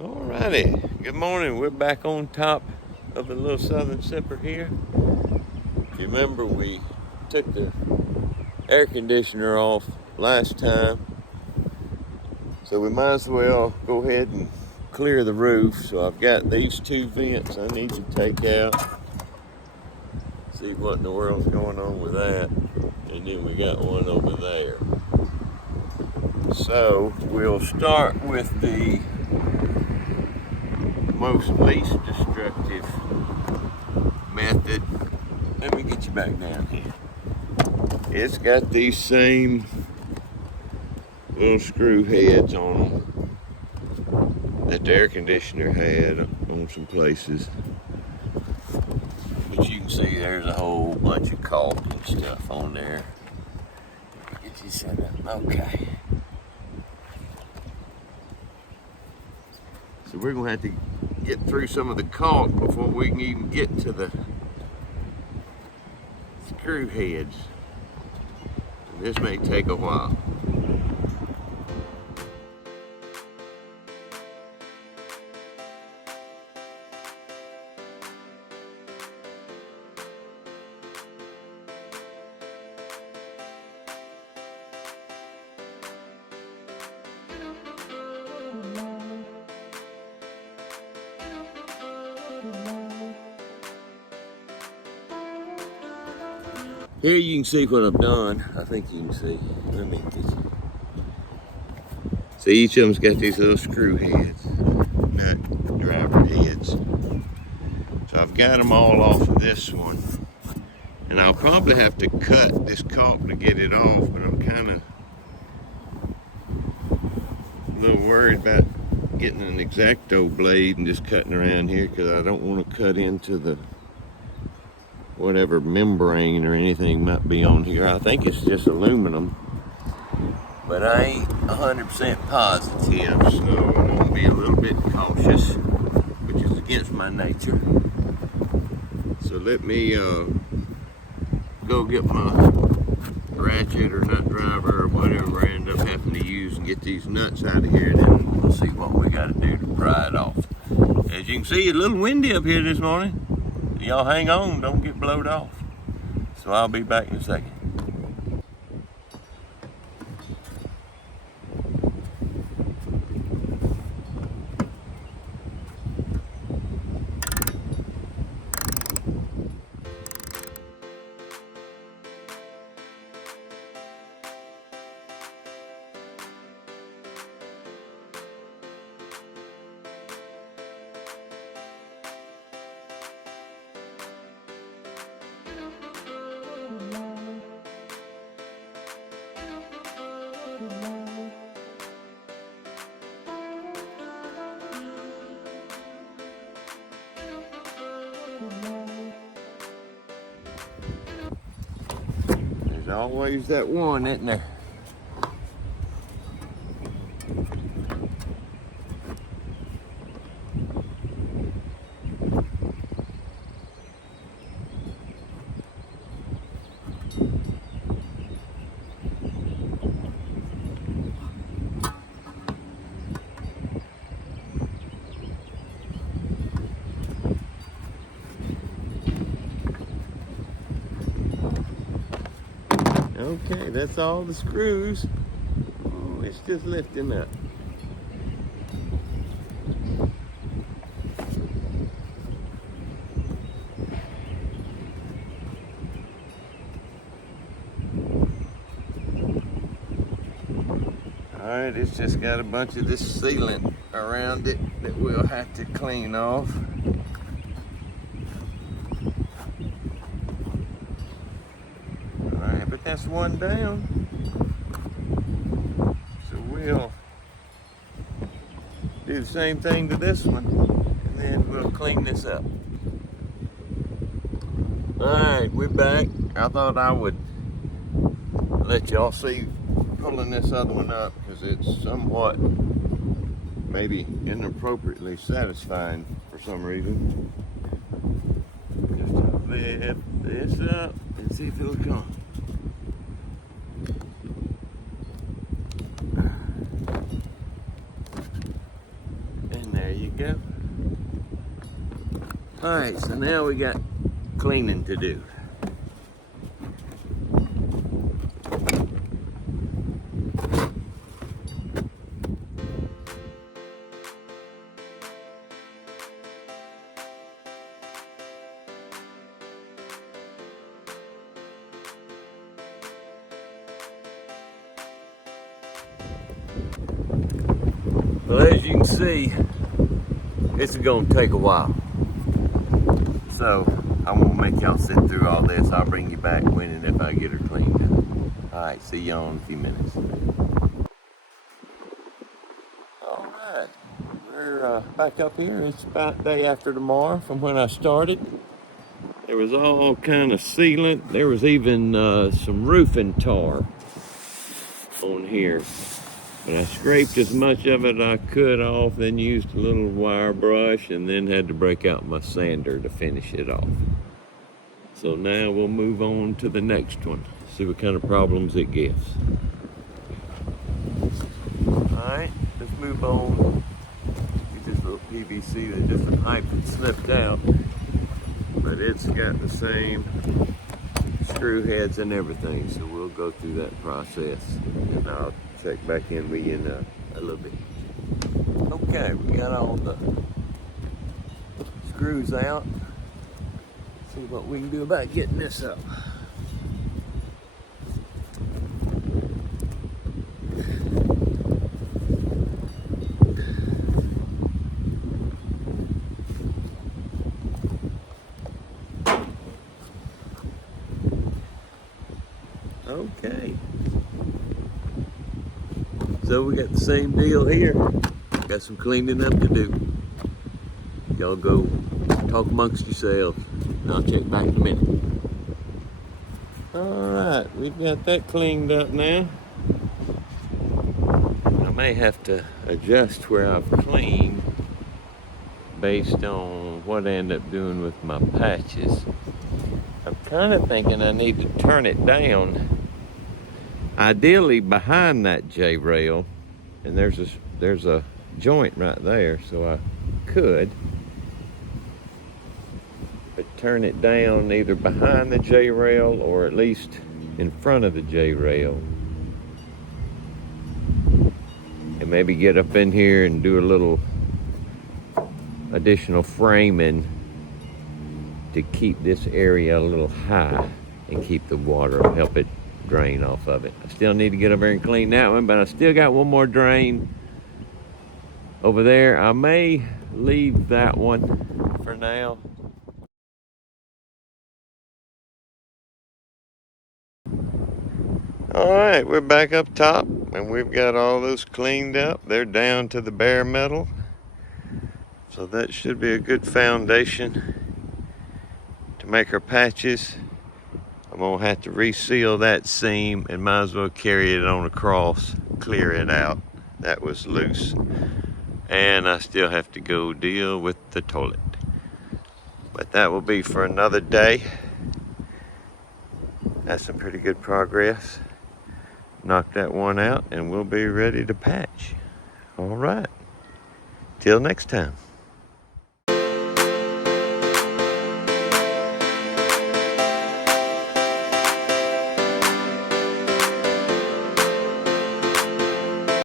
Alrighty, good morning. We're back on top of the little southern sipper here. If you remember, we took the air conditioner off last time, so we might as well go ahead and clear the roof. So I've got these two vents I need to take out, see what in the world's going on with that, and then we got one over there. So we'll start with the most least destructive method. Let me get you back down here. It's got these same little screw heads on them that the air conditioner had on some places. But you can see there's a whole bunch of caulk and stuff on there. Get you set up. Okay. So we're gonna have to get through some of the caulk before we can even get to the screw heads. And this may take a while. Here you can see what I've done. I think you can see. Let me get you. See, each of them's got these little screw heads, nut driver heads. So I've got them all off of this one. And I'll probably have to cut this caulk to get it off, but I'm kind of a little worried about getting an X-Acto blade and just cutting around here, because I don't want to cut into the whatever membrane or anything might be on here. I think it's just aluminum, but I ain't 100% positive, so I'm gonna be a little bit cautious, which is against my nature. So let me go get my ratchet or nut driver or whatever I end up having to use and get these nuts out of here, and then we'll see what we got to do to pry it off. As you can see, it's a little windy up here this morning. Y'all hang on, don't get blowed off. So I'll be back in a second. There's always that one, isn't there? Okay, that's all the screws. Oh, it's just lifting up. Alright, it's just got a bunch of this sealant around it that we'll have to clean off. Alright, but that's one down. So we'll do the same thing to this one, and then we'll clean this up. Alright, we're back. I thought I would let y'all see pulling this other one up, because it's somewhat maybe inappropriately satisfying for some reason. Just to lift this up and see if it'll come. And there All right, so now we got cleaning to do. Well, as you can see, it's gonna take a while. So I won't make y'all sit through all this. I'll bring you back when and if I get her cleaned up. All right, see y'all in a few minutes. All right, we're back up here. It's about day after tomorrow from when I started. There was all kind of sealant. There was even some roofing tar on here. But I scraped as much of it I could off, then used a little wire brush, and then had to break out my sander to finish it off. So now we'll move on to the next one, see what kind of problems it gives. Alright, let's move on. Get this little PVC that just the pipe had slipped out, but it's got the same screw heads and everything, so we'll go through that process and I'll check back in with you in a little bit. Okay, we got all the screws out. See what we can do about getting this up. Okay. So we got the same deal here. Got some cleaning up to do. Y'all go talk amongst yourselves, and I'll check back in a minute. All right, we've got that cleaned up now. I may have to adjust where I've cleaned based on what I end up doing with my patches. I'm kind of thinking I need to turn it down, ideally behind that J-rail, and there's a joint right there, so I could, but turn it down either behind the J-rail or at least in front of the J-rail, and maybe get up in here and do a little additional framing to keep this area a little high and keep the water, help it drain off of it. I still need to get over there and clean that one, but I still got one more drain over there. I may leave that one for now. All right, we're back up top and we've got all those cleaned up. They're down to the bare metal. So that should be a good foundation to make our patches. I'm gonna have to reseal that seam and might as well carry it on across, clear it out. That was loose. And I still have to go deal with the toilet. But that will be for another day. That's some pretty good progress. Knock that one out and we'll be ready to patch. All right, till next time.